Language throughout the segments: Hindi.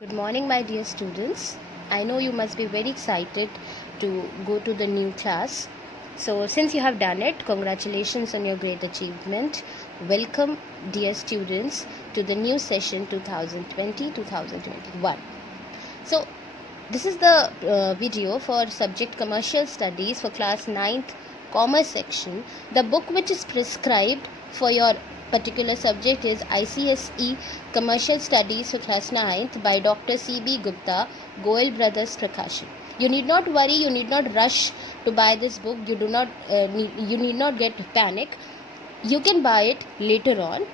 Good morning, my dear students. I know you must be very excited to go to the new class. So, since you have done it, congratulations on your great achievement. Welcome, dear students, to the new session 2020-2021. So, this is the video for subject Commercial Studies for class 9th Commerce section. The book which is prescribed for your particular subject is ICSE Commercial Studies for class 9th by Dr. C.B. Gupta, Goel Brothers Prakashan. You need not worry, you need not rush to buy this book. You need not get panic. You can buy it later on.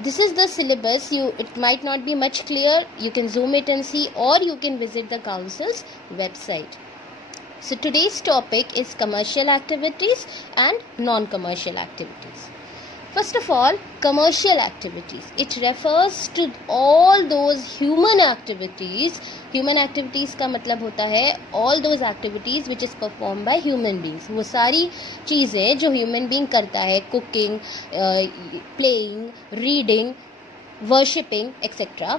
This is the syllabus. It might not be much clear. You can zoom it and see, or you can visit the council's website. So today's topic is commercial activities and non-commercial activities. First of all, commercial activities. It refers to all those human activities. Human activities का मतलब होता है all those activities which is performed by human beings. वो सारी चीज़ें जो human being करता है, cooking, playing, reading, worshipping, etc.,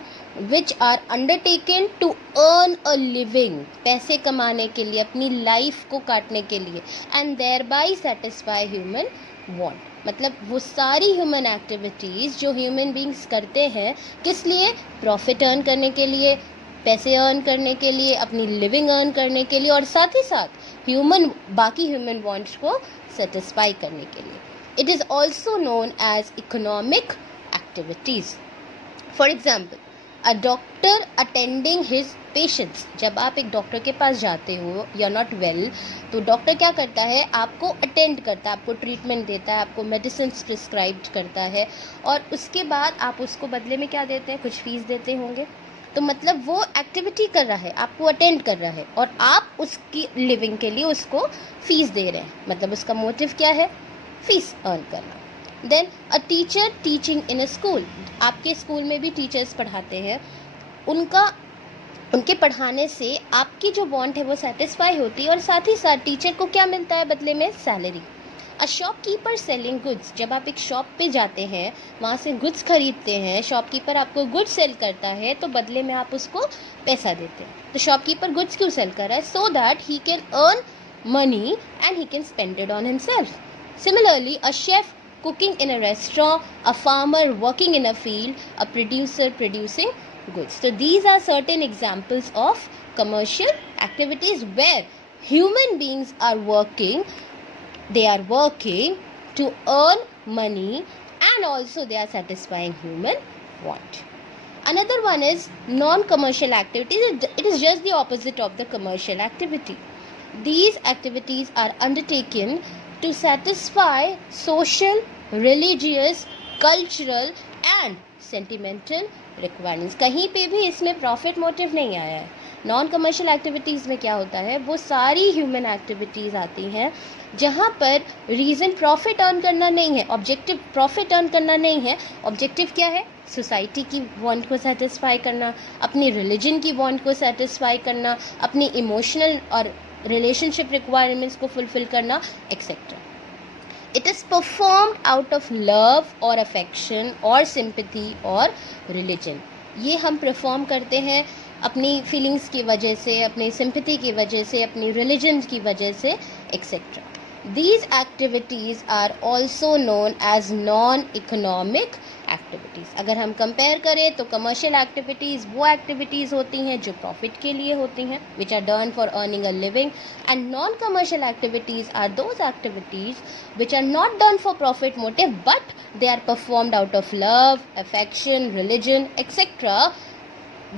which are undertaken to earn a living. पैसे कमाने के लिए, अपनी life को काटने के लिए, and thereby satisfy human want. मतलब वो सारी ह्यूमन एक्टिविटीज़ जो ह्यूमन बींग्स करते हैं, किस लिए? प्रॉफिट अर्न करने के लिए, पैसे अर्न करने के लिए, अपनी लिविंग अर्न करने के लिए, और साथ ही साथ बाकी ह्यूमन वांट्स को सेटिस्फाई करने के लिए. It is also known as economic activities. For example, a doctor attending his patients. जब आप एक डॉक्टर के पास जाते हो, यू आर नॉट वेल, तो डॉक्टर क्या करता है? आपको अटेंड करता है, आपको ट्रीटमेंट देता है, आपको मेडिसिन प्रिस्क्राइब करता है, और उसके बाद आप उसको बदले में क्या देते हैं? कुछ फीस देते होंगे. तो मतलब वो एक्टिविटी कर रहा है, आपको अटेंड कर रहा है, और आप उसकी लिविंग के लिए उसको फीस दे रहे हैं. मतलब उसका मोटिव क्या है? फीस अर्न करना. Then a teacher teaching in a school. आपके स्कूल में भी टीचर्स पढ़ाते हैं. उनके पढ़ाने से आपकी जो वांट है वो सेटिस्फाई होती है, और साथ ही साथ टीचर को क्या मिलता है बदले में? Salary. A shopkeeper selling goods. जब आप एक शॉप पे जाते हैं, वहाँ से गुड्स खरीदते हैं, शॉपकीपर आपको गुड्स सेल करता है, तो बदले में आप उसको पैसा देते हैं. तो शॉपकीपर गुड्स क्यों सेल कर रहा है? So that he can earn money and he can spend it on himself. Similarly, a chef cooking in a restaurant, a farmer working in a field, a producer producing goods. So these are certain examples of commercial activities where human beings are working. They are working to earn money, and also they are satisfying human want. Another one is non-commercial activities. It is just the opposite of the commercial activity. These activities are undertaken to satisfy social, religious, cultural and sentimental requirements. कहीं पे भी इसमें प्रॉफिट मोटिव नहीं आया है. नॉन कमर्शियल एक्टिविटीज़ में क्या होता है? वो सारी ह्यूमन एक्टिविटीज़ आती हैं जहाँ पर रीज़न प्रॉफिट अर्न करना नहीं है, ऑब्जेक्टिव प्रॉफिट अर्न करना नहीं है. ऑब्जेक्टिव क्या है? सोसाइटी की वांट को सेटिस्फाई करना, अपनी रिलीजन की वांट को सेटिस्फाई करना, अपनी इमोशनल और रिलेशनशिप रिक्वायरमेंट्स को फुलफिल करना, etcetera. It is performed out of love or affection or sympathy or religion. ये हम परफॉर्म करते हैं अपनी फीलिंग्स की वजह से, अपनी सिंपैथी की वजह से, अपनी रिलीजन की वजह से, etcetera. These activities are also known as non-economic activities. अगर हम कंपेयर करें तो कमर्शियल एक्टिविटीज़ वो एक्टिविटीज़ होती हैं जो प्रॉफिट के लिए होती हैं, which are done for earning a living, and non-commercial activities are those activities which are not done for profit motive, but they are performed out of love, affection, religion, etc.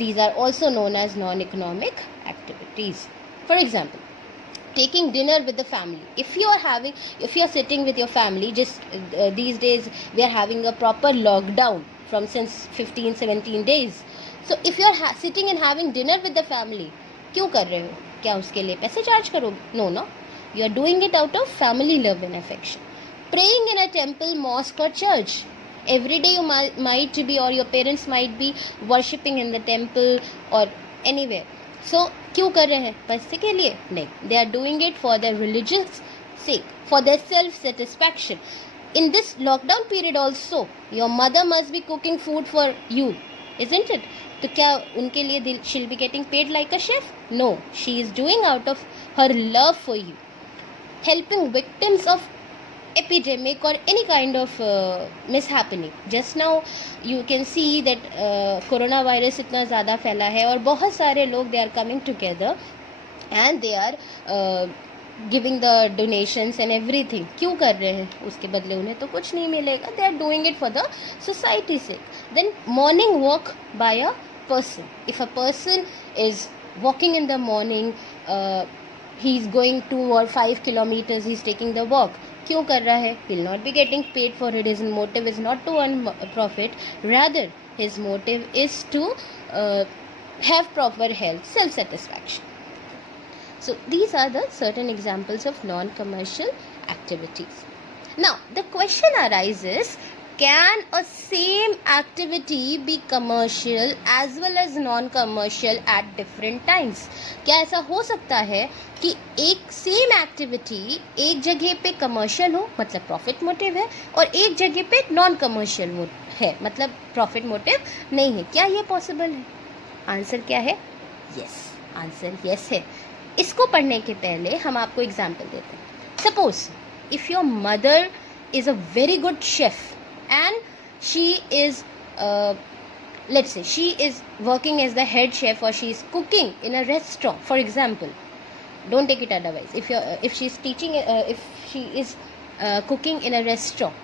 These are also known as non-economic activities. For example, taking dinner with the family. If you are sitting with your family, just these days we are having a proper lockdown from since 15-17 days. So if you are sitting and having dinner with the family, क्यों कर रहे हो? क्या उसके लिए पैसे चार्ज करोगे? No. You are doing it out of family love and affection. Praying in a temple, mosque or church. Every day you might be, or your parents might be worshipping in the temple or anywhere. So क्यों कर रहे हैं? पैसे के लिए? नहीं. They are doing it for their religious sake, for their self-satisfaction. In this lockdown period also, your mother must be cooking food for you, isn't it? तो क्या उनके लिए she'll be getting paid like a chef? No, she is doing out of her love for you, helping victims of epidemic or any kind of mishappening. Just now you can see that coronavirus इतना ज़्यादा फैला है और बहुत सारे लोग they are coming together and they are giving the donations and everything. क्यों कर रहे हैं? उसके बदले उन्हें तो कुछ नहीं मिलेगा. They are doing it for the society से. Then morning walk by a person. If a person is walking in the morning, he is going 2 or 5 kilometers, he is taking the walk. क्यों कर रहा है? He will not be getting paid for it. His motive is not to earn profit. Rather, his motive is to have proper health, self-satisfaction. So these are the certain examples of non-commercial activities. Now, the question arises, can a same activity be commercial as well as non-commercial at different times? क्या ऐसा हो सकता है कि एक सेम एक्टिविटी एक जगह पे कमर्शियल हो, मतलब प्रॉफिट मोटिव है, और एक जगह पे नॉन कमर्शियल है, मतलब प्रॉफिट मोटिव नहीं है? क्या ये पॉसिबल है? आंसर क्या है? यस, आंसर यस है. इसको पढ़ने के पहले हम आपको एग्जाम्पल देते हैं. Suppose if your mother is a very good chef and she is let's say she is working as the head chef or she is cooking in a restaurant, for example. Don't take it otherwise. If she is teaching, if she is cooking in a restaurant,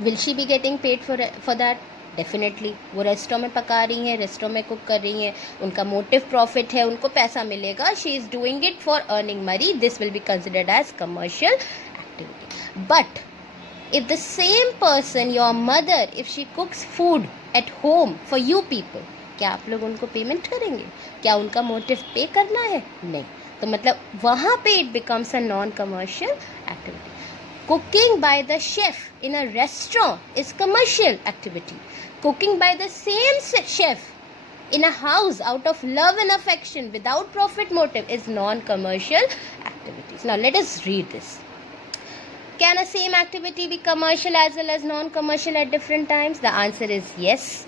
will she be getting paid for that? Definitely. वो रेस्टोरेंट में पका रही हैं, रेस्टोरेंट में कुक कर रही हैं, उनका मोटिव प्रॉफिट है, उनको पैसा मिलेगा. She is doing it for earning money. This will be considered as commercial activity. But if the same person, your mother, if she cooks food at home for you people, क्या आप लोग उनको पेमेंट करेंगे? क्या उनका मोटिव पे करना है? नहीं. तो मतलब वहाँ पे it becomes a non-commercial activity. Cooking by the chef in a restaurant is commercial activity. Cooking by the same chef in a house out of love and affection without profit motive is non-commercial activities. Now let us read this. Can a same activity be commercial as well as non-commercial at different times? The answer is yes.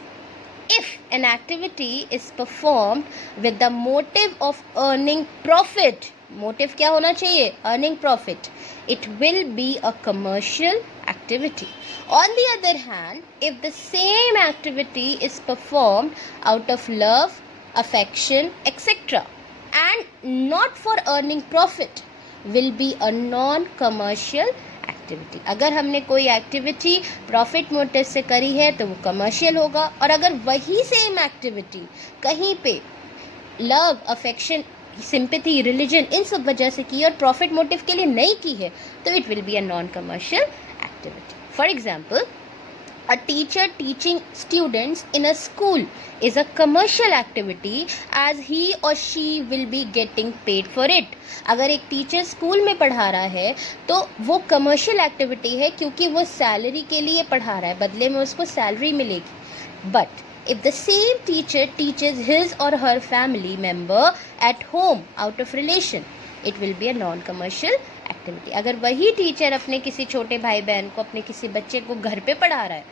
If an activity is performed with the motive of earning profit, motive क्या होना चाहिए? Earning profit. It will be a commercial activity. On the other hand, if the same activity is performed out of love, affection, etc., and not for earning profit, will be a non-commercial activity. अगर हमने कोई एक्टिविटी प्रॉफिट मोटिव से करी है तो वो कमर्शियल होगा, और अगर वही सेम एक्टिविटी कहीं पे लव, अफेक्शन, सिंपैथी, रिलीजन, इन सब वजह से की और प्रॉफिट मोटिव के लिए नहीं की है, तो it will be a non commercial activity. For example, a teacher teaching students in a school is a commercial activity as he or she will be getting paid for it. अगर एक टीचर स्कूल में पढ़ा रहा है तो वो कमर्शियल एक्टिविटी है, क्योंकि वो सैलरी के लिए पढ़ा रहा है, बदले में उसको सैलरी मिलेगी. But if the same teacher teaches his or her family member at home out of relation, it will be a non-commercial activity. अगर वही टीचर अपने किसी छोटे भाई बहन को, अपने किसी बच्चे को घर पे पढ़ा रहा है,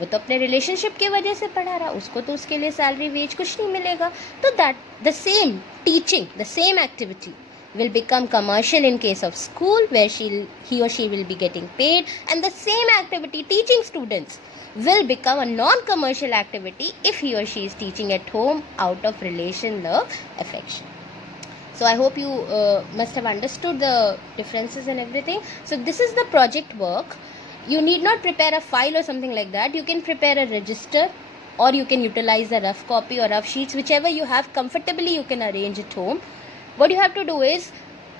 वो तो अपने रिलेशनशिप की वजह से पढ़ा रहा है, उसको तो उसके लिए सैलरी वेज कुछ नहीं मिलेगा. तो that the same teaching, the same activity will become commercial in case of school where he or she will be getting paid, and the same activity teaching students will become a non-commercial activity if he or she is teaching at home out of relation, love, affection. So I hope you must have understood the differences and everything. So this is the project work. You need not prepare a file or something like that. You can prepare a register, or you can utilize a rough copy or rough sheets, whichever you have comfortably you can arrange at home. What you have to do is,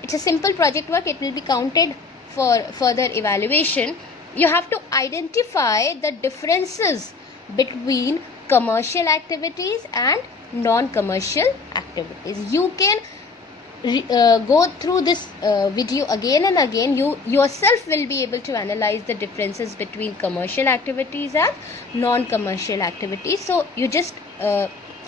it's a simple project work. It will be counted for further evaluation. You have to identify the differences between commercial activities and non-commercial activities. You can go through this video again and again. You yourself will be able to analyze the differences between commercial activities and non-commercial activities. So you just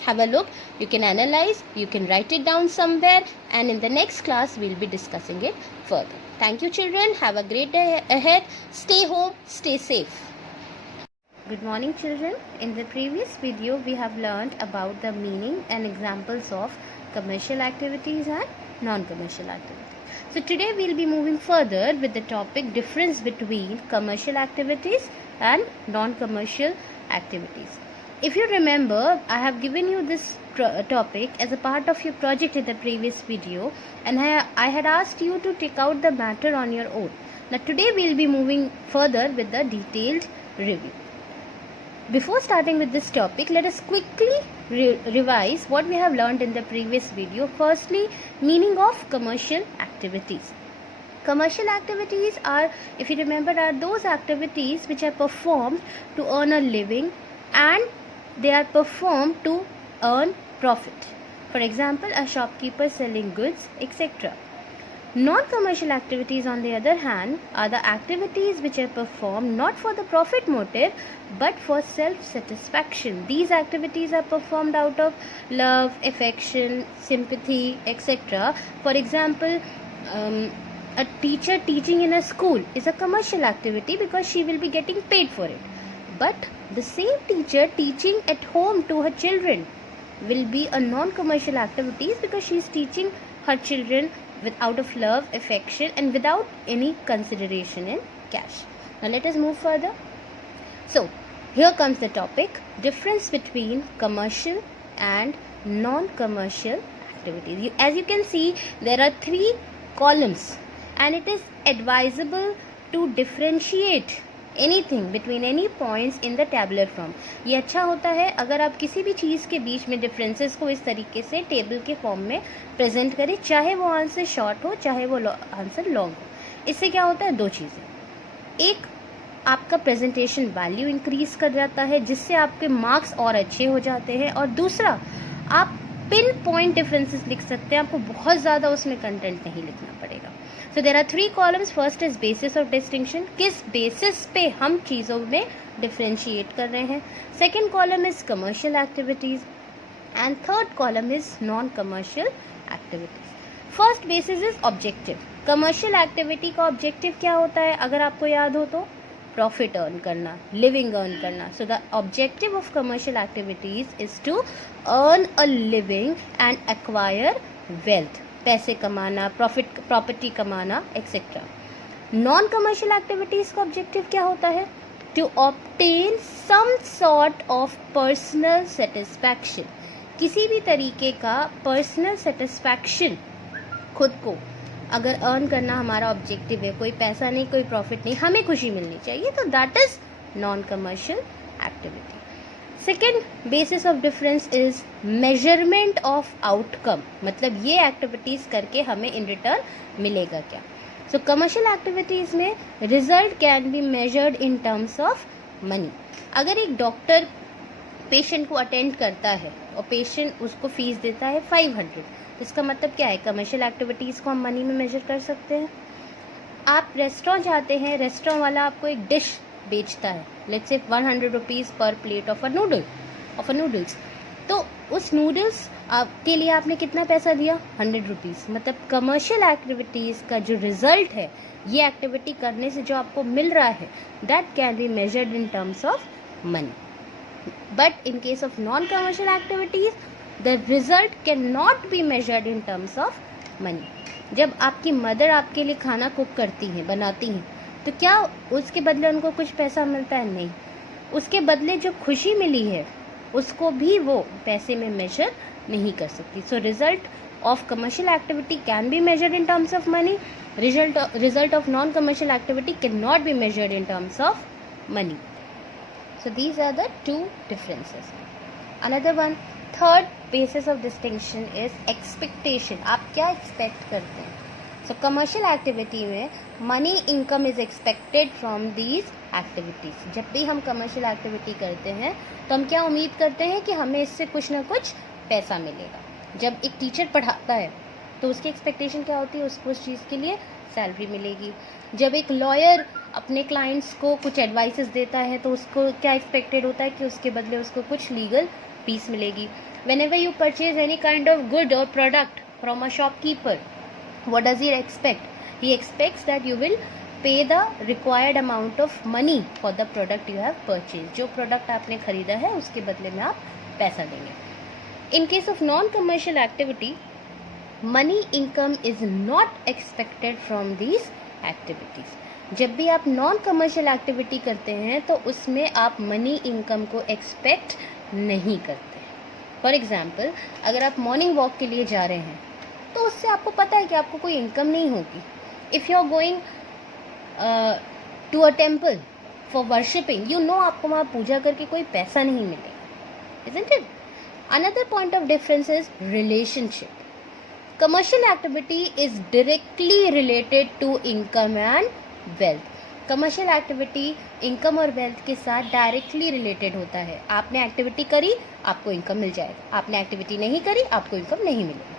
have a look, you can analyze, you can write it down somewhere, and in the next class we'll be discussing it further. Thank you children, have a great day ahead, stay home, stay safe. Good morning, children. In the previous video we have learned about the meaning and examples of commercial activities and non-commercial activities. So today we will be moving further with the topic difference between commercial activities and non-commercial activities. If you remember, I have given you this topic as a part of your project in the previous video, and I had asked you to take out the matter on your own. Now today we will be moving further with the detailed review. Before starting with this topic, let us quickly revise what we have learned in the previous video. Firstly, meaning of commercial activities. Commercial activities are, if you remember, are those activities which are performed to earn a living and they are performed to earn profit. For example, a shopkeeper selling goods, etc. Non-commercial activities, on the other hand, are the activities which are performed not for the profit motive but for self-satisfaction. These activities are performed out of love, affection, sympathy, etc. For example, a teacher teaching in a school is a commercial activity because she will be getting paid for it. But the same teacher teaching at home to her children will be a non-commercial activity because she is teaching her children out of love, affection, and without any consideration in cash. Now let us move further. So here comes the topic, difference between commercial and non-commercial activities. As you can see, there are 3 columns and it is advisable to differentiate anything between any points in the tabular form. ये अच्छा होता है अगर आप किसी भी चीज़ के बीच में डिफरेंसेस को इस तरीके से टेबल के फॉर्म में प्रेजेंट करें, चाहे वो आंसर शॉर्ट हो चाहे वो आंसर लॉन्ग हो. इससे क्या होता है, 2 चीज़ें. एक, आपका प्रेजेंटेशन वैल्यू इंक्रीज कर जाता है जिससे आपके मार्क्स और अच्छे हो जाते हैं, और दूसरा, आप पिन पॉइंट डिफरेंसेस लिख सकते हैं, आपको बहुत ज़्यादा उसमें कंटेंट नहीं लिखना पड़ेगा. So there are 3 columns. First is basis of distinction. किस बेसिस पे हम चीज़ों में डिफ्रेंशिएट कर रहे हैं. Second column is commercial activities and third column is non-commercial activities. First basis is objective. Commercial activity का objective क्या होता है, अगर आपको याद हो तो profit earn करना, living earn करना. So the objective of commercial activities is to earn a living and acquire wealth. पैसे कमाना, प्रॉपर्टी कमाना, एक्सेट्रा. नॉन कमर्शियल एक्टिविटीज़ का ऑब्जेक्टिव क्या होता है, to obtain some sort of personal satisfaction. किसी भी तरीके का पर्सनल सेटिस्फैक्शन खुद को अगर अर्न करना हमारा ऑब्जेक्टिव है, कोई पैसा नहीं, कोई प्रॉफिट नहीं, हमें खुशी मिलनी चाहिए, तो that is non commercial activity. Second basis of difference is measurement of outcome. मतलब ये एक्टिविटीज़ करके हमें इन रिटर्न मिलेगा क्या. सो कमर्शियल एक्टिविटीज़ में result can be measured in terms of money. अगर एक डॉक्टर पेशेंट को अटेंड करता है और पेशेंट उसको फीस देता है 500, तो इसका मतलब क्या है, कमर्शियल एक्टिविटीज़ को हम मनी में मेजर कर सकते हैं. आप रेस्टोरेंट जाते हैं, रेस्टोरेंट वाला आपको एक डिश बेचता है, लेट्स से 100 रुपीज़ पर प्लेट ऑफ अ नूडल्स. तो उस नूडल्स के लिए आपने कितना पैसा दिया, 100 रुपीज़. मतलब कमर्शियल एक्टिविटीज़ का जो रिजल्ट है, ये एक्टिविटी करने से जो आपको मिल रहा है, that can be measured in terms of money. But in case of non commercial activities the result can not be measured in terms of money. जब आपकी मदर आपके लिए खाना कुक करती हैं, बनाती हैं, तो क्या उसके बदले उनको कुछ पैसा मिलता है, नहीं. उसके बदले जो खुशी मिली है उसको भी वो पैसे में मेजर नहीं कर सकती. So result of commercial activity can be measured in terms of money. Result of non commercial activity can not be measured in terms of money. So these are the 2 differences. Another one, third basis of distinction is expectation. आप क्या एक्सपेक्ट करते हैं. सो कमर्शियल एक्टिविटी में money income is expected from these activities. जब भी हम कमर्शियल एक्टिविटी करते हैं तो हम क्या उम्मीद करते हैं कि हमें इससे कुछ ना कुछ पैसा मिलेगा. जब एक टीचर पढ़ाता है तो उसकी एक्सपेक्टेशन क्या होती है, उसको उस चीज़ के लिए सैलरी मिलेगी. जब एक लॉयर अपने क्लाइंट्स को कुछ एडवाइसेस देता है तो उसको क्या एक्सपेक्टेड होता है कि उसके बदले उसको कुछ लीगल फीस मिलेगी. Whenever you purchase any kind of good or product from a shopkeeper, what does he expect? He expects that you will पे the required amount of money for the product you have purchase. जो प्रोडक्ट आपने खरीदा है उसके बदले में आप पैसा देंगे। In case of non commercial activity, money income is not expected from these activities. जब भी आप नॉन कमर्शियल एक्टिविटी करते हैं तो उसमें आप मनी इनकम को एक्सपेक्ट नहीं करते। फॉर एग्जाम्पल, अगर आप मॉर्निंग वॉक के लिए जा रहे हैं तो उससे आपको पता है कि आपको कोई इनकम नहीं होगी। If you are going to a temple for worshipping, you know आपको वहाँ पूजा करके कोई पैसा नहीं मिलेगा, isn't it? Another point of difference is relationship. Commercial activity is directly related to income and wealth. Commercial activity income और वेल्थ के साथ डायरेक्टली रिलेटेड होता है। आपने एक्टिविटी करी, आपको इनकम मिल जाएगा। आपने एक्टिविटी नहीं करी, आपको इनकम नहीं मिलेगी।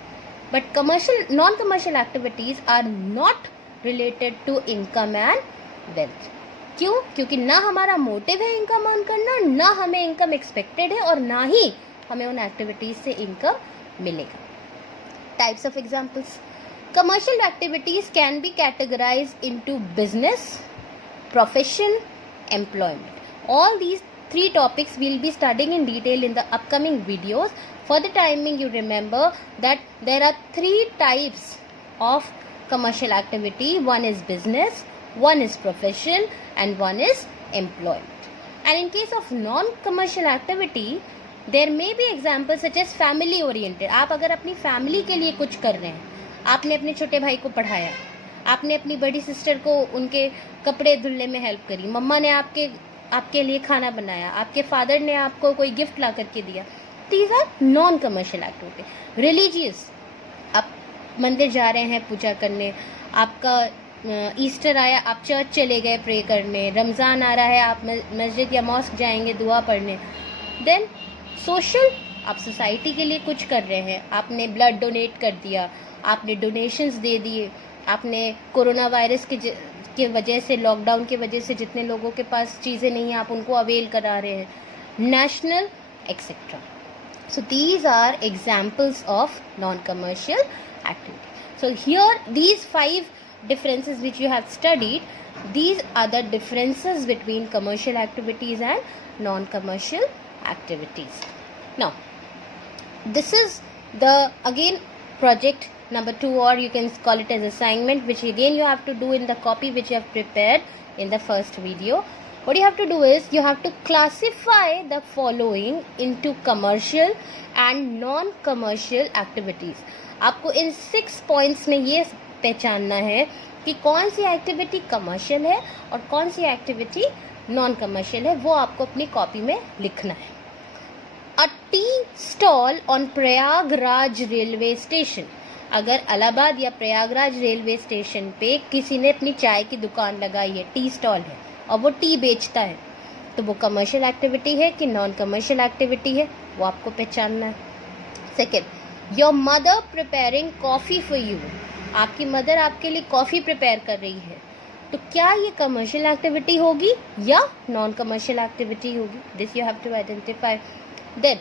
But commercial non commercial activities are not related to income and wealth. क्यों? क्योंकि ना हमारा मोटिव है इनकम अर्न करना, ना हमें इनकम एक्सपेक्टेड है, और ना ही हमें उन एक्टिविटीज से इनकम मिलेगा। Types of examples: commercial activities can be categorised into business, profession, employment. All these three topics we'll be studying in detail in the upcoming videos. For the timing, you remember that there are three types of commercial activity. One is business, one is profession, and one is employment. And in case of non-commercial activity, there may be examples such as family oriented. आप अगर अपनी फैमिली के लिए कुछ कर रहे हैं, आपने अपने छोटे भाई को पढ़ाया, आपने अपनी बड़ी सिस्टर को उनके कपड़े धुलने में हेल्प करी, मम्मा ने आपके लिए खाना बनाया, आपके फादर ने आपको कोई गिफ्ट ला करके दिया, these are non commercial activity. Religious, आप मंदिर जा रहे हैं पूजा करने, आपका ईस्टर आया, आप चर्च चले गए प्रे करने, रमज़ान आ रहा है, आप मस्जिद या मॉस्क जाएंगे दुआ पढ़ने। देन सोशल, आप सोसाइटी के लिए कुछ कर रहे हैं, आपने ब्लड डोनेट कर दिया, आपने डोनेशंस दे दिए, आपने कोरोना वायरस के वजह से, लॉकडाउन के वजह से जितने लोगों के पास चीज़ें नहीं हैं आप उनको अवेल करा रहे हैं, national etcetera. So these are examples of non commercial activity. So here these 5 differences which you have studied, these are the differences between commercial activities and non-commercial activities. Now, this is the again project number 2, or you can call it as assignment, which again you have to do in the copy which you have prepared in the first video. What you have to do is you have to classify the following into commercial and non-commercial activities. आपको इन 6 points में ये पहचानना है कि कौन सी एक्टिविटी कमर्शियल है और कौन सी एक्टिविटी नॉन कमर्शियल है, वो आपको अपनी कॉपी में लिखना है। A tea stall on Prayagraj railway station. अगर इलाहाबाद या प्रयागराज रेलवे स्टेशन पे किसी ने अपनी चाय की दुकान लगाई है, टी स्टॉल है, और वो टी बेचता है, तो वो कमर्शियल एक्टिविटी है कि नॉन कमर्शियल एक्टिविटी है, वो आपको पहचानना है। Second, your mother preparing coffee for you. आपकी मदर आपके लिए कॉफ़ी प्रिपेयर कर रही है, तो क्या ये कमर्शियल एक्टिविटी होगी या नॉन कमर्शियल एक्टिविटी होगी? This you have to identify. Then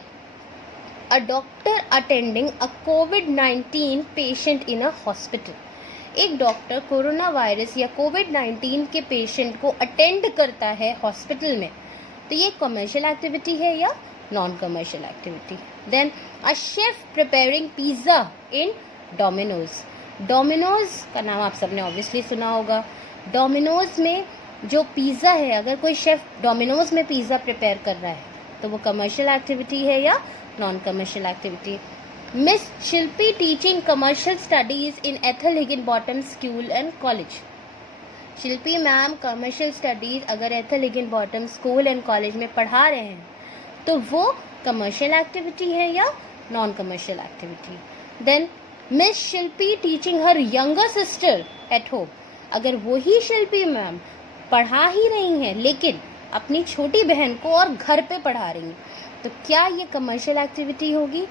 a doctor attending a कोविड-19 पेशेंट इन अ हॉस्पिटल। एक डॉक्टर कोरोना वायरस या कोविड-19 के पेशेंट को अटेंड करता है हॉस्पिटल में, तो ये कमर्शियल एक्टिविटी है या non commercial activity? Then a chef preparing pizza in Domino's. Domino's का नाम आप सबने ऑब्वियसली सुना होगा। डोमिनोज में जो पिज़्ज़ा है, अगर कोई शेफ डोमिनोज में पिज़्ज़ा प्रिपेयर कर रहा है तो वो कमर्शियल एक्टिविटी है या non commercial activity? Miss Shilpi teaching commercial studies in Ethel Higginbottom school and college. Shilpi ma'am commercial studies अगर Ethel Higginbottom school and college में पढ़ा रहे हैं तो वो कमर्शियल एक्टिविटी है या non commercial activity? Then miss Shilpi teaching her younger sister at home. अगर वही शिल्पी मैम पढ़ा ही रही हैं लेकिन अपनी छोटी बहन को और घर पे पढ़ा रही हैं, तो क्या ये कमर्शियल एक्टिविटी होगी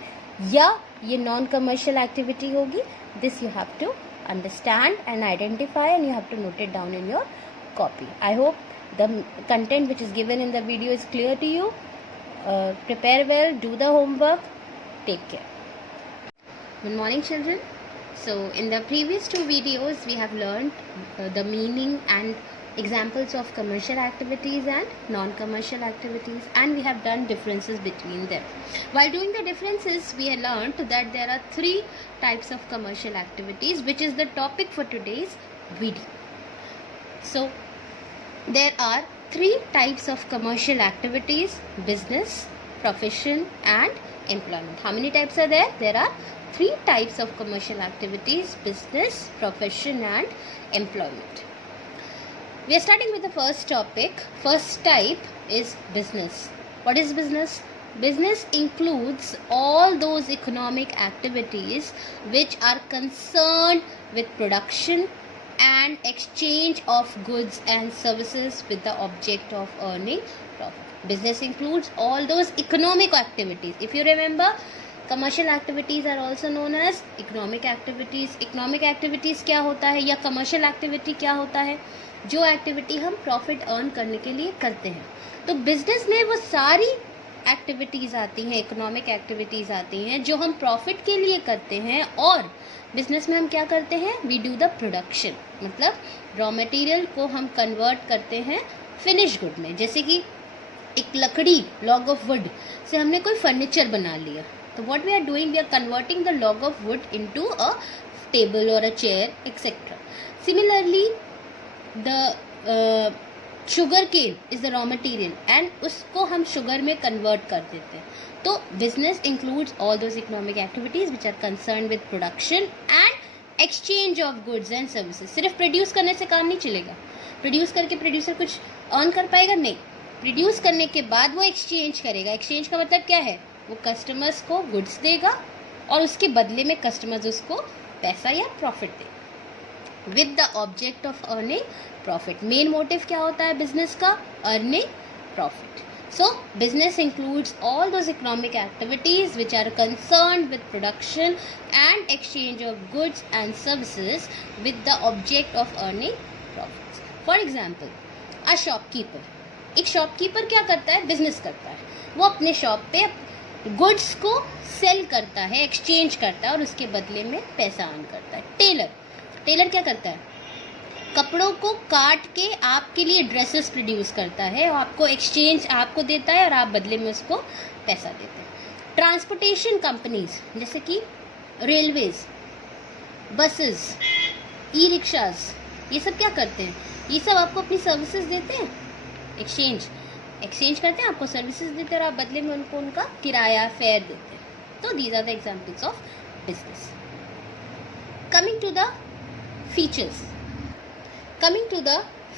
या ये नॉन कमर्शियल एक्टिविटी होगी? This you have to understand and identify, and you have to note it down in your copy. I hope the content which is given in the video is clear to you. Prepare well, do the homework, take care. Good morning children. So in the previous two videos we have learned the meaning and examples of commercial activities and non-commercial activities, and we have done differences between them. While doing the differences, we have learned that there are three types of commercial activities, which is the topic for today's video. So there are three types of commercial activities: business, profession and employment. How many types are there? There are three types of commercial activities: business, profession and employment. We are starting with the first topic. First type is business. What is business? Business includes all those economic activities which are concerned with production and exchange of goods and services with the object of earning profit. Business includes all those economic activities. If you remember, commercial activities are also known as economic activities. Economic activities क्या होता है, या commercial activity क्या होता है? जो एक्टिविटी हम प्रॉफिट अर्न करने के लिए करते हैं. तो बिजनेस में वो सारी एक्टिविटीज आती हैं, इकोनॉमिक एक्टिविटीज आती हैं जो हम प्रॉफिट के लिए करते हैं. और बिजनेस में हम क्या करते हैं? वी डू द प्रोडक्शन, मतलब रॉ मटेरियल को हम कन्वर्ट करते हैं फिनिश गुड में. जैसे कि एक लकड़ी, लॉग ऑफ वुड से हमने कोई फर्नीचर बना लिया, तो what we are doing, we are converting the log of wood into a table और a chair etcetera. Similarly the sugar cane is the raw material and उसको हम शुगर में कन्वर्ट कर देते हैं. तो business includes all those economic activities which are concern with production and exchange of goods and services. सिर्फ प्रोड्यूस करने से काम नहीं चलेगा. प्रोड्यूस करके प्रोड्यूसर कुछ अर्न कर पाएगा? नहीं. प्रोड्यूस करने के बाद वो एक्सचेंज करेगा. एक्सचेंज का मतलब क्या है? वो कस्टमर्स को गुड्स देगा और उसके बदले में कस्टमर्स उसको पैसा या प्रॉफिट देगा with the object of earning profit. Main motive क्या होता है बिजनेस का? Earning profit. So business includes all those economic activities which are concerned with production and exchange of goods and services with the object of earning profit. For example, a shopkeeper. एक शॉपकीपर क्या करता है? बिजनेस करता है. वो अपने शॉप पे गुड्स को सेल करता है, एक्सचेंज करता है और उसके बदले में पैसा अर्न करता है. टेलर क्या करता है? कपड़ों को काट के आपके लिए ड्रेसेस प्रोड्यूस करता है, आपको एक्सचेंज आपको देता है और आप बदले में उसको पैसा देते हैं. ट्रांसपोर्टेशन कंपनीज जैसे कि रेलवेज, बसेस, ई रिक्शाज, ये सब क्या करते हैं? ये सब आपको अपनी सर्विसेज देते हैं, एक्सचेंज करते हैं, आपको सर्विसेज देते हैं और आप बदले में उनको उनका किराया, फेयर देते हैं. तो these are the examples of business. Coming to the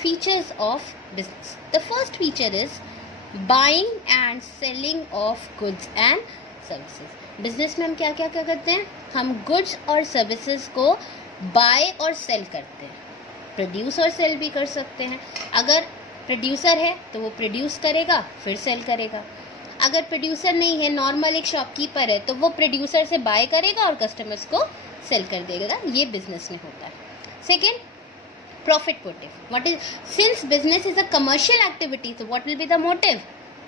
features of business. The first feature is buying and selling of goods and services. Business में हम क्या क्या करते हैं? हम गुड्स और सर्विसेज को बाय और सेल करते हैं. प्रोड्यूस और सेल भी कर सकते हैं. अगर प्रोड्यूसर है तो वो प्रोड्यूस करेगा फिर सेल करेगा. अगर प्रोड्यूसर नहीं है, नॉर्मल एक शॉपकीपर है, तो वो प्रोड्यूसर से बाय करेगा और कस्टमर्स को सेल कर देगा. ये बिजनेस में होता है. Second, profit motive. What is, since business is a commercial activity, so what will be the motive?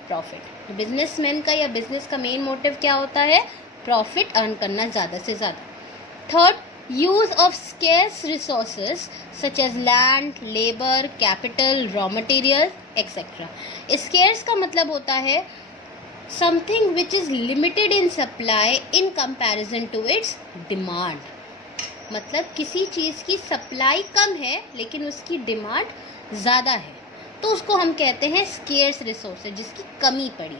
Profit. Businessman का या बिजनेस का मेन मोटिव क्या होता है? प्रॉफिट अर्न करना ज़्यादा से ज़्यादा. Third, use of scarce resources such as land, labour, capital, raw material etcetera. Scarce का मतलब होता है something which is limited in supply in comparison to its demand. मतलब किसी चीज़ की सप्लाई कम है लेकिन उसकी डिमांड ज़्यादा है, तो उसको हम कहते हैं स्केर्स रिसोर्सेज, जिसकी कमी पड़ी.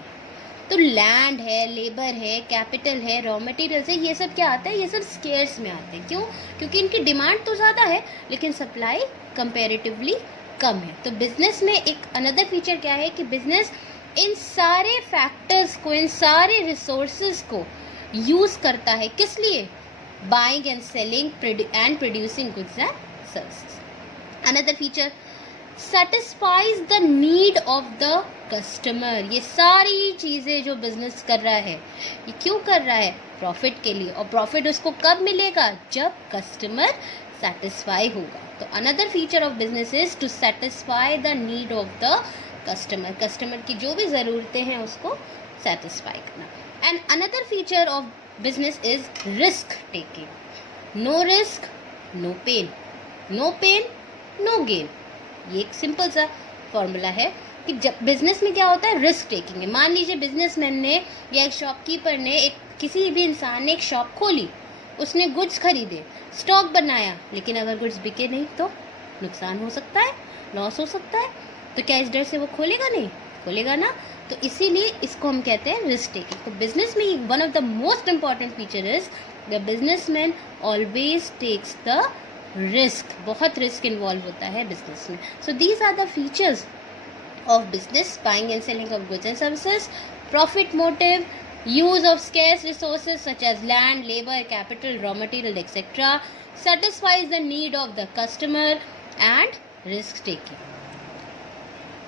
तो लैंड है, लेबर है, कैपिटल है, रॉ मटेरियल्स है, ये सब क्या आता है? ये सब स्केर्स में आते हैं. क्यों? क्योंकि इनकी डिमांड तो ज़्यादा है लेकिन सप्लाई कंपैरेटिवली कम है. तो बिजनेस में एक अनदर फीचर क्या है कि बिजनेस इन सारे फैक्टर्स को, इन सारे रिसोर्सेज को यूज़ करता है. किस लिए? buying and selling and producing goods and services. Another feature, satisfies the need of the customer. ये सारी चीज़ें जो बिजनेस कर रहा है, ये क्यों कर रहा है? प्रॉफिट के लिए. और प्रॉफिट उसको कब मिलेगा? जब कस्टमर सेटिस्फाई होगा. तो another feature of business is to satisfy the need of the customer. Customer की जो भी ज़रूरतें हैं उसको सेटिस्फाई करना. And another feature of business is risk taking. No risk no pain, no pain no gain. ये एक सिंपल सा फॉर्मूला है कि जब बिजनेस में क्या होता है, रिस्क टेकिंग है। मान लीजिए बिजनेसमैन ने या एक शॉपकीपर ने, एक किसी भी इंसान ने एक शॉप खोली, उसने गुड्स खरीदे, स्टॉक बनाया, लेकिन अगर गुड्स बिके नहीं तो नुकसान हो सकता है, लॉस हो सकता है। तो क्या इस डर से वो खोलेगा नहीं? खोलेगा ना। तो इसीलिए इसको हम कहते हैं रिस्क टेकिंग। तो बिजनेस में one of the most important feature is the businessman always takes the risk. बहुत रिस्क इन्वॉल्व होता है बिजनेस में। So these are the features of business: buying and selling of goods and services, profit motive, use of scarce resources such as land, labor, capital, raw material, etc., satisfies the need of the customer, and risk taking.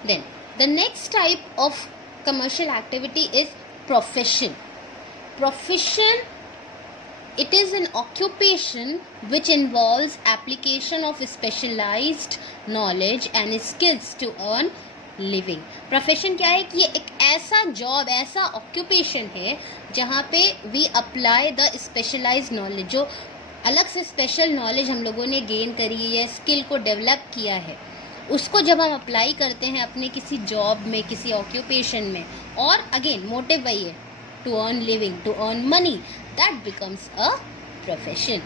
Then the next type of commercial activity is profession. Profession, it is an occupation which involves application of specialized knowledge and skills to earn living. Profession क्या है कि ये एक ऐसा जॉब, ऐसा ऑक्यूपेशन है जहाँ पे we apply the specialise knowledge, जो अलग से स्पेशल नॉलेज हम लोगों ने गेन करी है या स्किल को डेवलप किया है, उसको जब हम अप्लाई करते हैं अपने किसी जॉब में, किसी ऑक्यूपेशन में, और अगेन मोटिव वही है, to earn living, to earn money, that becomes a profession.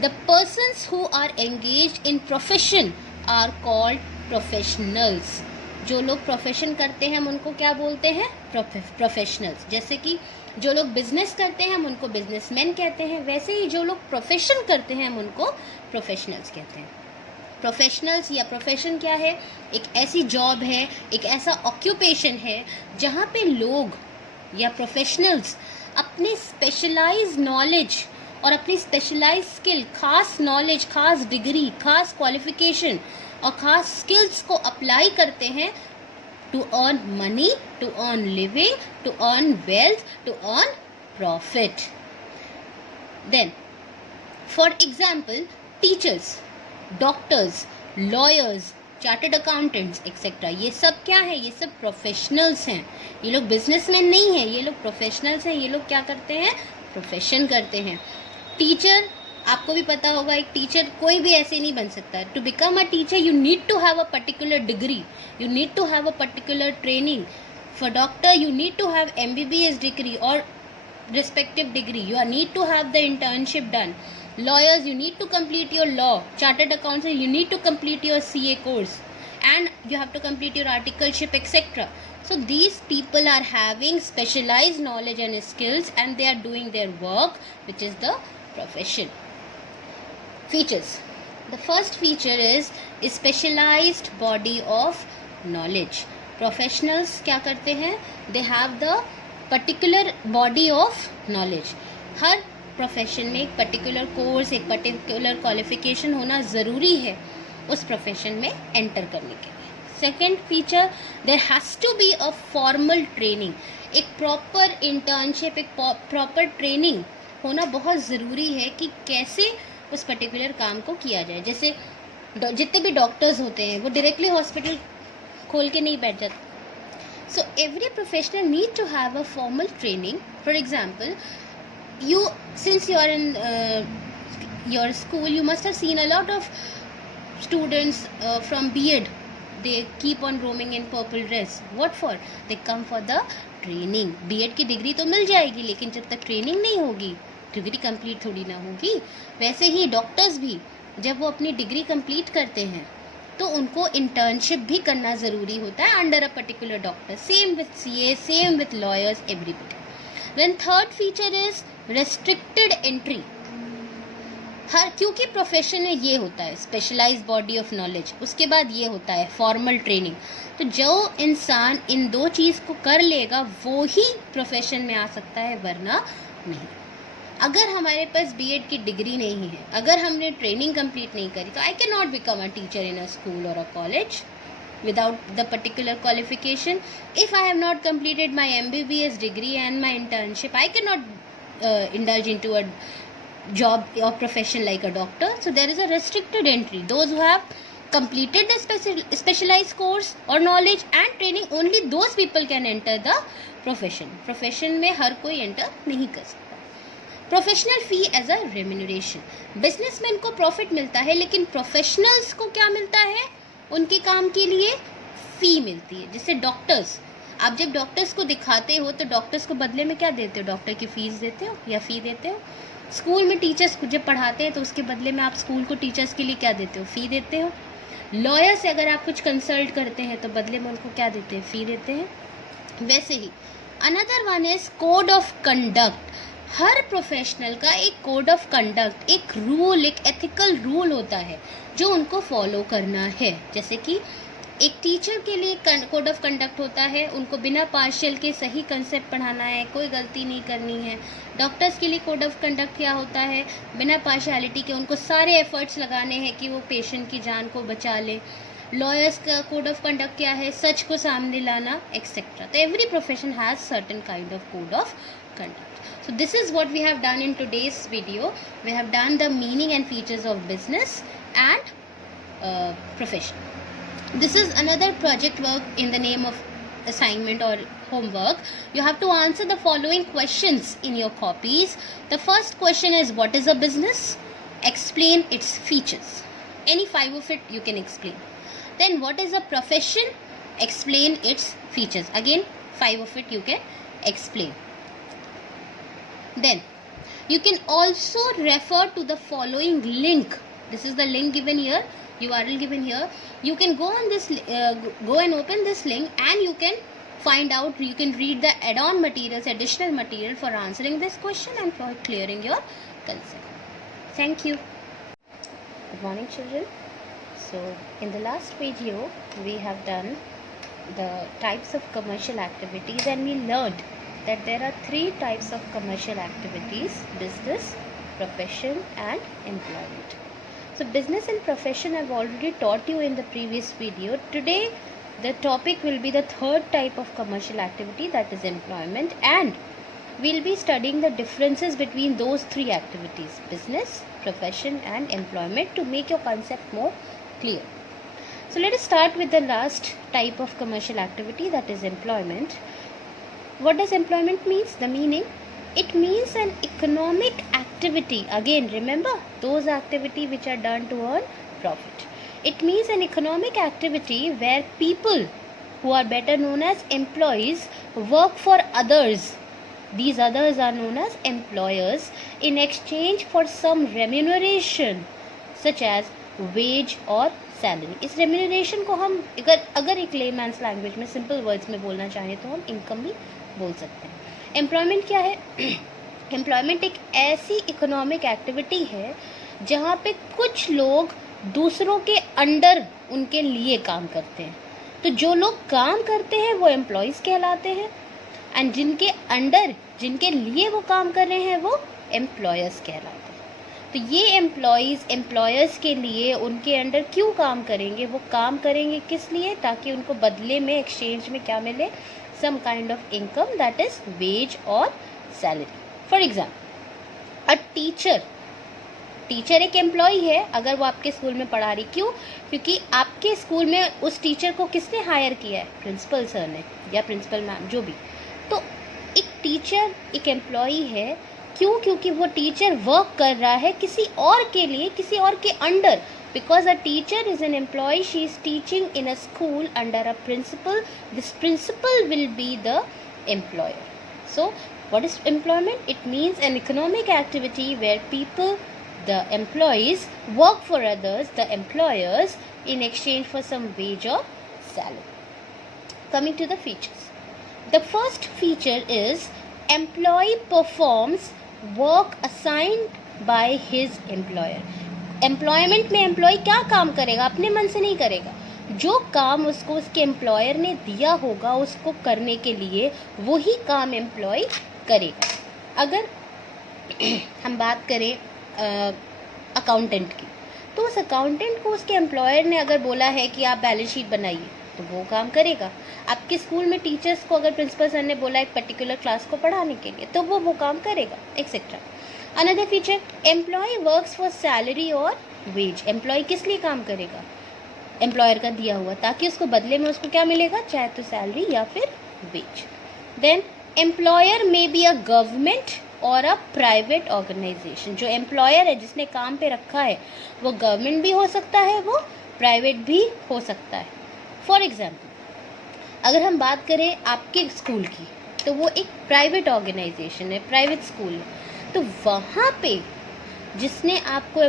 The persons who are engaged in profession are called professionals. जो लोग प्रोफेशन करते हैं हम उनको क्या बोलते हैं? प्रोफेशनल्स। जैसे कि जो लोग बिजनेस करते हैं हम उनको बिजनेसमैन कहते हैं, वैसे ही जो लोग प्रोफेशन करते हैं हम उनको प्रोफेशनल्स कहते हैं। प्रोफेशनल्स या प्रोफेशन क्या है? एक ऐसी जॉब है, एक ऐसा ऑक्यूपेशन है जहाँ पे लोग या प्रोफेशनल्स अपने स्पेशलाइज नॉलेज और अपनी स्पेशलाइज स्किल, खास नॉलेज, खास डिग्री, खास क्वालिफिकेशन और खास स्किल्स को अप्लाई करते हैं to earn money, to earn living, to earn wealth, to earn profit. Then for example teachers, doctors, lawyers, chartered accountants etcetera, ये सब क्या है? ये सब प्रोफेशनल्स हैं। ये लोग बिजनेसमैन नहीं हैं, ये लोग प्रोफेशनल्स हैं। ये लोग क्या करते हैं? प्रोफेशन करते हैं। टीचर, आपको भी पता होगा एक टीचर कोई भी ऐसे नहीं बन सकता। To become a teacher you need to have a particular degree, you need to have a particular training. For doctor you need to have MBBS degree और respective degree, you need to have the internship done. Lawyers, you need to complete your law. Chartered accountant, you need to complete your CA course, and you have to complete your articleship, etc. So these people are having specialized knowledge and skills, and they are doing their work, which is the profession. Features. The first feature is specialized body of knowledge. Professionals क्या करते हैं? They have the particular body of knowledge. Her profession में एक पर्टिकुलर कोर्स, एक पर्टिकुलर क्वालिफिकेशन होना ज़रूरी है उस प्रोफेशन में एंटर करने के लिए। Second feature, there has to be a formal training. एक प्रॉपर इंटर्नशिप, एक प्रॉपर ट्रेनिंग होना बहुत ज़रूरी है कि कैसे उस पर्टिकुलर काम को किया जाए। जैसे जितने भी डॉक्टर्स होते हैं वो डायरेक्टली हॉस्पिटल खोल के नहीं बैठ जाते। So every professional need to have a formal training. For example, since you are in your school, you must have seen a lot of students from B.Ed. They keep on roaming in purple dress. What for? They come for the training. B.Ed की डिग्री तो मिल जाएगी, लेकिन जब तक ट्रेनिंग नहीं होगी डिग्री कंप्लीट थोड़ी ना होगी। वैसे ही डॉक्टर्स भी जब वो अपनी डिग्री कंप्लीट करते हैं तो उनको इंटर्नशिप भी करना ज़रूरी होता है under a particular doctor. Same with CA, same with lawyers, everybody. Then third feature is restricted entry. क्योंकि प्रोफेशन में ये होता है स्पेशलाइज बॉडी ऑफ नॉलेज, उसके बाद ये होता है फॉर्मल ट्रेनिंग। तो जो इंसान इन दो चीज़ को कर लेगा वो ही प्रोफेशन में आ सकता है, वरना नहीं। अगर हमारे पास B.Ed की डिग्री नहीं है, अगर हमने ट्रेनिंग कंप्लीट नहीं करी, तो आई can not become a teacher in a school और अ college without the particular qualification. If I have not completed my MBBS degree and my internship, I cannot indulge into a job or profession like a doctor. So there is a restricted entry. Those who have completed the specialized course or knowledge and training, only those people can enter the profession. Profession में हर कोई enter नहीं कर सकता। Professional fee as a remuneration. Businessman को प्रॉफिट मिलता है, लेकिन प्रोफेशनल्स को क्या मिलता है? उनके काम के लिए फी मिलती है। जैसे डॉक्टर्स, आप जब डॉक्टर्स को दिखाते हो तो डॉक्टर्स को बदले में क्या देते हो? डॉक्टर की फीस देते हो या फ़ी देते हो। स्कूल में टीचर्स को जब पढ़ाते हैं तो उसके बदले में आप स्कूल को टीचर्स के लिए क्या देते हो? फ़ी देते हो। लॉयर से अगर आप कुछ कंसल्ट करते हैं तो बदले में उनको क्या देते हैं? फ़ी देते हैं। वैसे ही another one is code of conduct. हर प्रोफेशनल का एक कोड ऑफ कंडक्ट, एक रूल, एक एथिकल रूल होता है जो उनको फॉलो करना है। जैसे कि एक टीचर के लिए कोड ऑफ कंडक्ट होता है, उनको बिना पार्शियल के सही कंसेप्ट पढ़ाना है, कोई गलती नहीं करनी है। डॉक्टर्स के लिए कोड ऑफ कंडक्ट क्या होता है? बिना पार्शियलिटी के उनको सारे एफर्ट्स लगाने हैं कि वो पेशेंट की जान को बचा ले। लॉयर्स का कोड ऑफ कंडक्ट क्या है? सच को सामने लाना, एक्सेट्रा। तो every profession has certain kind of code of conduct. So this is what we have done in today's video. We have done the meaning and features of business and profession. This is another project work in the name of assignment or homework. You have to answer the following questions in your copies. The first question is, what is a business? Explain its features. Any 5 of it you can explain. Then what is a profession? Explain its features. Again 5 of it you can explain. Then you can also refer to the following link. This is the link given here, URL given here. You can go on this, go and open this link, and you can find out, you can read the add-on materials, additional material for answering this question and for clearing your concept. Thank you. Good morning, children. So in the last video we have done the types of commercial activities, and we learned that there are 3 types of commercial activities: business, profession and employment. So business and profession I've already taught you in the previous video. Today the topic will be the 3rd type of commercial activity, that is employment, and we'll be studying the differences between those 3 activities: business, profession and employment, to make your concept more clear. So let us start with the last type of commercial activity, that is employment. What does employment means? The meaning: it means an economic activity. Again, remember, those activity which are done to earn profit. It means an economic activity where people, who are better known as employees, work for others. These others are known as employers in exchange for some remuneration, such as wage or salary. इस रेम्यूनरेशन को हम अगर एक लेमैन्स लैंग्वेज में, सिंपल वर्ड्स में बोलना चाहें तो हम इनकम भी बोल सकते हैं. एम्प्लॉयमेंट क्या है? एम्प्लॉयमेंट एक ऐसी इकोनॉमिक एक्टिविटी है जहाँ पे कुछ लोग दूसरों के अंडर उनके लिए काम करते हैं. तो जो लोग काम करते हैं वो एम्प्लॉयज़ कहलाते हैं, एंड जिनके अंडर, जिनके लिए वो काम कर रहे हैं, वो एम्प्लॉयर्स कहलाते हैं. तो ये एम्प्लॉयज़ एम्प्लॉयर्स के लिए, उनके अंडर क्यों काम करेंगे? वो काम करेंगे किस लिए? ताकि उनको बदले में, एक्सचेंज में क्या मिले? Some kind of income, that is wage और salary. For example, a teacher एक एम्प्लॉय है अगर वो आपके स्कूल में पढ़ा रही. क्यों? क्योंकि आपके स्कूल में उस टीचर को किसने हायर किया है? प्रिंसिपल सर ने या प्रिंसिपल मैम, जो भी. तो एक टीचर एक एम्प्लॉय है. क्यों? क्योंकि वो टीचर वर्क कर रहा है किसी और के लिए, किसी और के under. Because a teacher is an employee, she is teaching in a school under a principal. This principal will be the employer. So what is employment? It means an economic activity where people, the employees, work for others, the employers, in exchange for some wage or salary. Coming to the features. The first feature is employee performs work assigned by his employer. Employment में एम्प्लॉय क्या काम करेगा? अपने मन से नहीं करेगा. जो काम उसको उसके एम्प्लॉयर ने दिया होगा उसको करने के लिए, वही काम एम्प्लॉय करेगा. अगर हम बात करें अकाउंटेंट की, तो उस अकाउंटेंट को उसके एम्प्लॉयर ने अगर बोला है कि आप बैलेंस शीट बनाइए, तो वो काम करेगा. आपके स्कूल में टीचर्स को अगर प्रिंसिपल सर ने बोला एक पर्टिकुलर क्लास को पढ़ाने के लिए, तो वो काम करेगा, etcetera. Another feature, employee works for salary और वेज. एम्प्लॉय किस लिए काम करेगा? एम्प्लॉयर का दिया हुआ, ताकि उसको बदले में उसको क्या मिलेगा? चाहे तो सैलरी या फिर wage. Then employer may be a government or a private organisation. जो एम्प्लॉयर है जिसने काम पे रखा है वो गवर्नमेंट भी हो सकता है, वो प्राइवेट भी हो सकता है। फॉर एग्जाम्पल, अगर हम बात करें आपके स्कूल की, तो वो एक प्राइवेट ऑर्गेनाइजेशन है, प्राइवेट स्कूल है। तो वहाँ पे जिसने आपको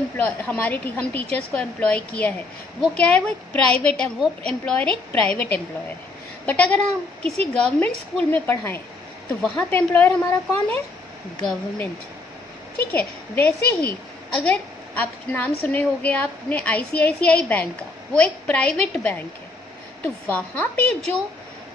हम टीचर्स को एम्प्लॉय किया है वो क्या है, वो एक प्राइवेट है, वो एम्प्लॉयर एक प्राइवेट एम्प्लॉयर है। बट अगर हम किसी गवर्नमेंट स्कूल में पढ़ाएं तो वहाँ पे एम्प्लॉयर हमारा कौन है, गवर्नमेंट। ठीक है, वैसे ही अगर आप नाम सुने होंगे आपने ICICI बैंक का, वो एक प्राइवेट बैंक है, तो वहाँ पे जो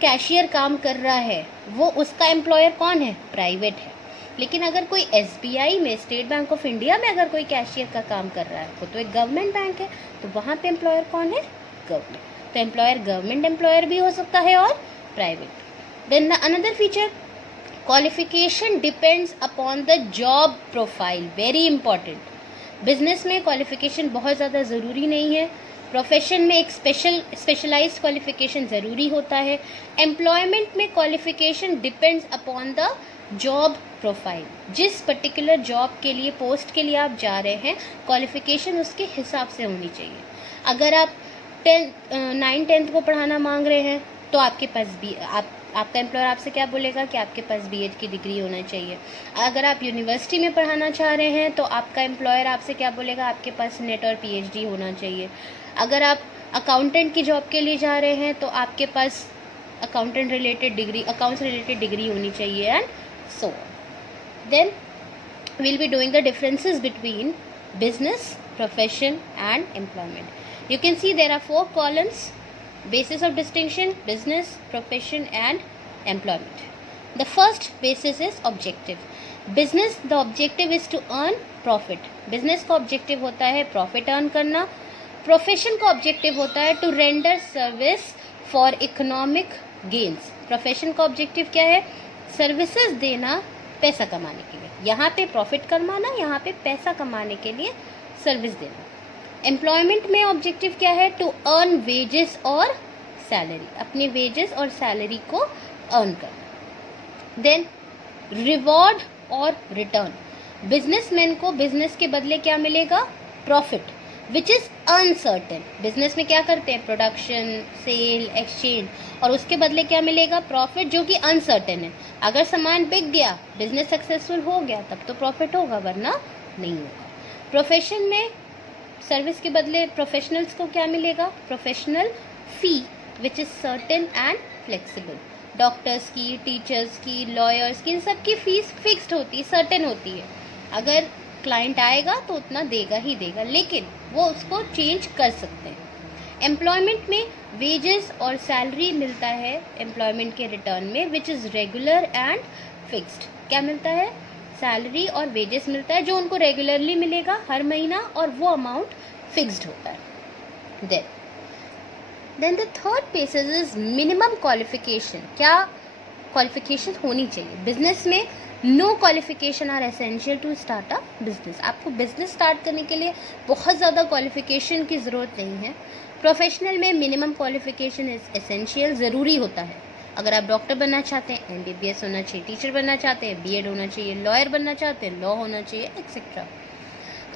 कैशियर काम कर रहा है वो उसका एम्प्लॉयर कौन है, प्राइवेट है। लेकिन अगर कोई SBI में, स्टेट बैंक ऑफ इंडिया में अगर कोई कैशियर का काम कर रहा है, वो तो एक गवर्नमेंट बैंक है, तो वहाँ पे एम्प्लॉयर कौन है, गवर्नमेंट। तो एम्प्लॉयर गवर्नमेंट एम्प्लॉयर भी हो सकता है और private. Then another feature, qualification depends upon the job profile, very important. Business में क्वालिफिकेशन बहुत ज़्यादा ज़रूरी नहीं है, प्रोफेशन में एक स्पेशलाइज्ड क्वालिफिकेशन ज़रूरी होता है। एम्प्लॉयमेंट में qualification depends upon the job profile, जिस पर्टिकुलर जॉब के लिए, पोस्ट के लिए आप जा रहे हैं, क्वालिफिकेशन उसके हिसाब से होनी चाहिए। अगर आप 9-10 को पढ़ाना मांग रहे हैं तो आपके पास भी आपका एम्प्लॉयर आपसे क्या बोलेगा कि आपके पास BEd की डिग्री होना चाहिए। अगर आप यूनिवर्सिटी में पढ़ाना चाह रहे हैं तो आपका एम्प्लॉयर आपसे क्या बोलेगा, आपके पास नेट और PhD होना चाहिए। अगर आप अकाउंटेंट की जॉब के लिए जा रहे हैं तो आपके पास अकाउंट्स रिलेटेड डिग्री होनी चाहिए, and so on. Then we'll be doing the differences between business, profession and employment. You can see there are 4 columns: basis of distinction, business, profession and employment. The first basis is objective. Business, the objective is to earn profit. Business का objective होता है profit earn करना. Profession का objective होता है to render service for economic gains. Profession का objective क्या है, सर्विसेज देना पैसा कमाने के लिए। यहाँ पे प्रॉफिट कमाना, यहाँ पे पैसा कमाने के लिए सर्विस देना। एम्प्लॉयमेंट में ऑब्जेक्टिव क्या है, टू अर्न वेजेस और सैलरी, अपने वेजेस और सैलरी को अर्न करना। देन रिवॉर्ड और रिटर्न, बिजनेसमैन को बिजनेस के बदले क्या मिलेगा, profit, which is uncertain. Business में क्या करते हैं, प्रोडक्शन, सेल, एक्सचेंज, और उसके बदले क्या मिलेगा, प्रॉफिट, जो कि अनसर्टेन है। अगर सामान बिक गया, बिजनेस सक्सेसफुल हो गया, तब तो प्रॉफिट होगा, वरना नहीं होगा। प्रोफेशन में सर्विस के बदले प्रोफेशनल्स को क्या मिलेगा, professional fee, which is certain and flexible. Doctors की, टीचर्स की, लॉयर्स की, इन सब की फीस फिक्स्ड होती है, सर्टेन होती है। अगर क्लाइंट आएगा तो उतना देगा ही देगा, लेकिन वो उसको चेंज कर सकते हैं। एम्प्लॉयमेंट में वेजेस और सैलरी मिलता है एम्प्लॉयमेंट के रिटर्न में, which is regular and fixed. क्या मिलता है, सैलरी और वेजेस मिलता है जो उनको रेगुलरली मिलेगा हर महीना, और वो अमाउंट फिक्स्ड होता है। Then the third basis is minimum qualification. क्या क्वालिफिकेशन होनी चाहिए बिजनेस में? No qualification are essential to start a business. आपको बिजनेस स्टार्ट करने के लिए बहुत ज़्यादा क्वालिफिकेशन की ज़रूरत नहीं है। प्रोफेशनल में मिनिमम क्वालिफिकेशन इज एसेंशियल, ज़रूरी होता है। अगर आप डॉक्टर बनना चाहते हैं MBBS होना चाहिए, टीचर बनना चाहते हैं BEd होना चाहिए, लॉयर बनना चाहते हैं लॉ होना चाहिए, एक्सेट्रा।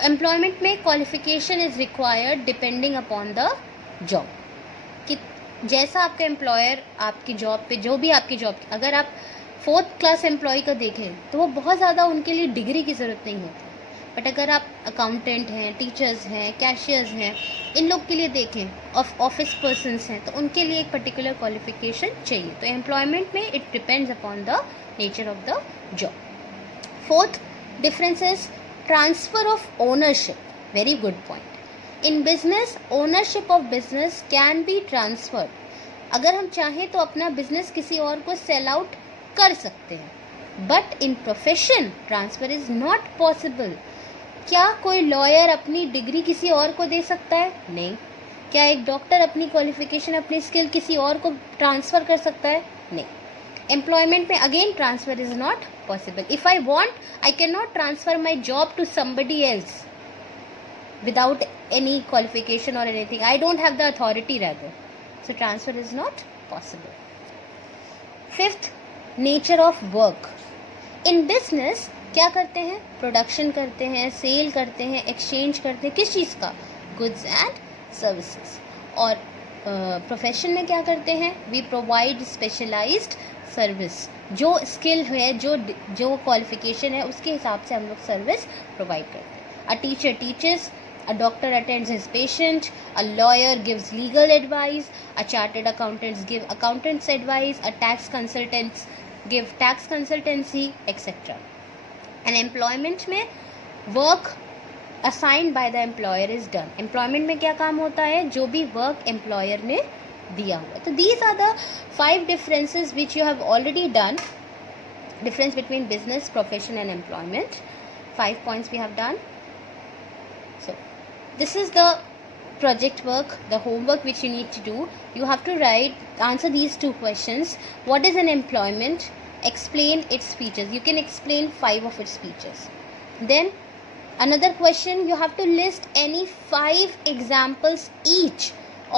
एम्प्लॉयमेंट में qualification is required depending upon the job, कि जैसा आपका एम्प्लॉयर आपकी जॉब पे, जो भी आपकी जॉब, अगर आप 4th क्लास एम्प्लॉय का देखें तो वो बहुत ज़्यादा उनके लिए डिग्री की ज़रूरत नहीं होती। बट अगर आप अकाउंटेंट हैं, टीचर्स हैं, कैशियर्स हैं, इन लोग के लिए देखें, ऑफिस पर्सनस हैं, तो उनके लिए एक पर्टिकुलर क्वालिफिकेशन चाहिए। तो एम्प्लॉयमेंट में it depends upon the nature of the job. 4th difference is transfer of ownership. Very good point. In business, ownership of business can be transferred. अगर हम चाहें तो अपना बिजनेस किसी और को सेल आउट कर सकते हैं, but in profession transfer is not possible. क्या कोई लॉयर अपनी डिग्री किसी और को दे सकता है? नहीं। क्या एक डॉक्टर अपनी क्वालिफिकेशन, अपनी स्किल किसी और को ट्रांसफर कर सकता है? नहीं। एम्प्लॉयमेंट में again transfer is not possible. If I want, I can not transfer my job to somebody else without any qualification or anything. I don't have the authority rather. So transfer is not possible. 5th, nature of work. In business, क्या करते हैं? प्रोडक्शन करते हैं, सेल करते हैं, एक्सचेंज करते हैं, किस चीज़ का? Goods and services. और प्रोफेशन में क्या करते हैं? वी प्रोवाइड स्पेशलाइज्ड सर्विस, जो स्किल है, जो क्वालिफिकेशन है, उसके हिसाब से हम लोग सर्विस प्रोवाइड करते हैं। A teacher teachers, a doctor attends his patient, a lawyer gives legal advice, a chartered accountants give accountants advice, a tax consultants give tax consultancy, etc. And employment में work assigned by the employer is done. Employment में क्या काम होता है? जो भी work employer ने दिया हुआ। तो these are the 5 differences which you have already done. Difference between business, profession and employment. 5 points we have done. So this is the project work, the homework which you need to do. You have to answer these 2 questions. What is an employment? Explain its features. You can explain 5 of its features. Then another question, you have to list any 5 examples each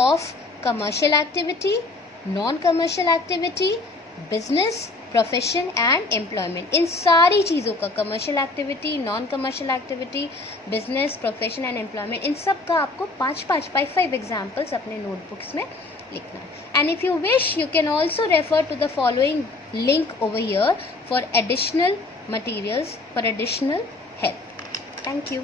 of commercial activity, non-commercial activity, business, profession and employment. इन सारी चीज़ों का, commercial activity, non commercial activity, business, profession and employment, इन सब का आपको 5 एग्जाम्पल्स अपने नोटबुक्स में लिखना है। And if you wish, you can also refer to the following link over here for additional materials, for additional help. Thank you.